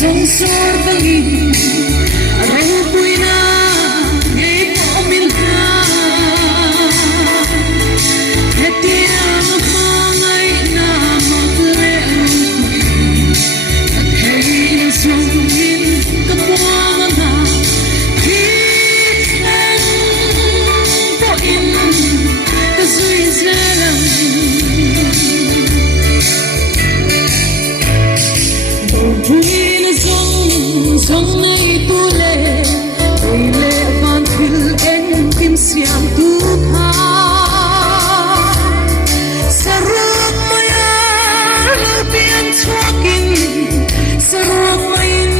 Sông sor tangi arang pui na ngay po min ka hetia mapangay na magre at hay na sungin kapuangan na kitang po in kasuy sarang Sông này tu lệ, ôi lệ van phiêu em kim xiang tu tha. Saruk maya lupian chuakin, saruk main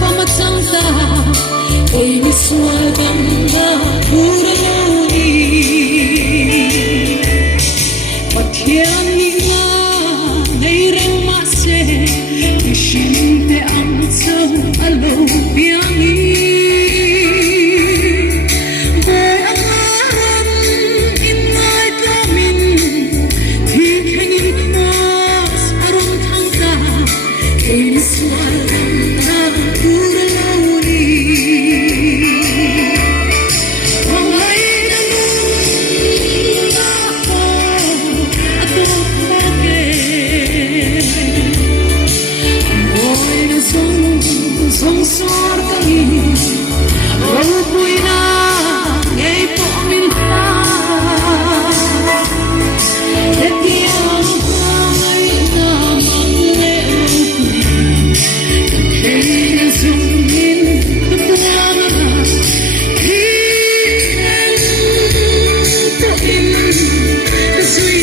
pamatang ta, ay miswadam na purani. Patian niya nairang mase, ishinte ang sông alo piangi boy amaran in my damin thi hanging cross aron thangka in swarang na purani Pangay na mula ko ato pake boy na sông sor tangi rau pui na ngay po min ka hetia mapangay na magre at hay na sungin kapuangan kitang po in kasuy